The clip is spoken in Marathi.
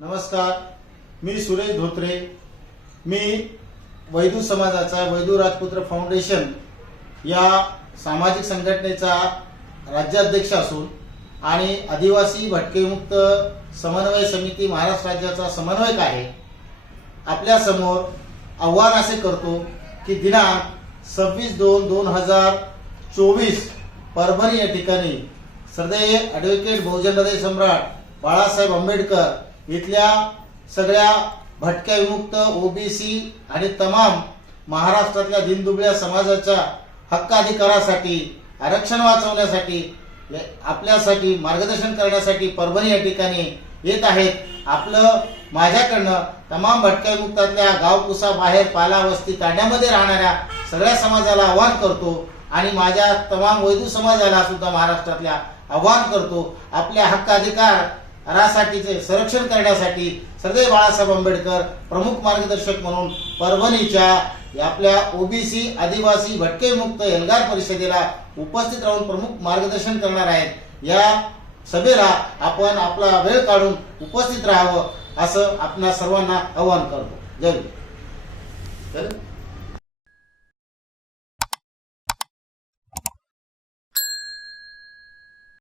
नमस्कार मी सुरेश धोत्रे. मी वैदू समाजाचा वैदू राजपुत्र फाउंडेशन या सामाजिक संघटनेचा राज्याध्यक्ष असून आणि आदिवासी भटकेमुक्त समन्वय समिती महाराष्ट्र राज्याचा समन्वयक आहे. आपल्यासमोर आव्हान असे करतो की दिनांक सव्वीस दोन दोन हजार चोवीस परभणी या ठिकाणी सदैव ॲडव्होकेट बहुजन हृदय सम्राट बाळासाहेब आंबेडकर इथल्या सगळ्या भटक्या विमुक्त ओबीसी आणि तमाम महाराष्ट्रातल्या दिनदुबळ्या समाजाच्या हक्काधिकारासाठी आरक्षण वाचवण्यासाठी आपल्यासाठी मार्गदर्शन करण्यासाठी परभणी या ठिकाणी येत आहेत. आपलं माझ्याकडनं तमाम भटक्या विमुक्तातल्या गावकुसा बाहेर पाला वस्ती तांड्यामध्ये राहणाऱ्या सगळ्या समाजाला आवाहन करतो आणि माझ्या तमाम वैदू समाजाला सुद्धा महाराष्ट्रातल्या आवाहन करतो. आपल्या हक्क रासाठीचे संरक्षण करण्यासाठी सदैव बाळासाहेब आंबेडकर प्रमुख मार्गदर्शक म्हणून परभणीच्या आपल्या ओबीसी आदिवासी भटकेमुक्त एल्गार परिषदेला उपस्थित राहून प्रमुख मार्गदर्शन करणार आहेत. या सभेला आपण आपला वेळ काढून उपस्थित राहावं असं आपणा सर्वांना आवाहन करतो. जय तर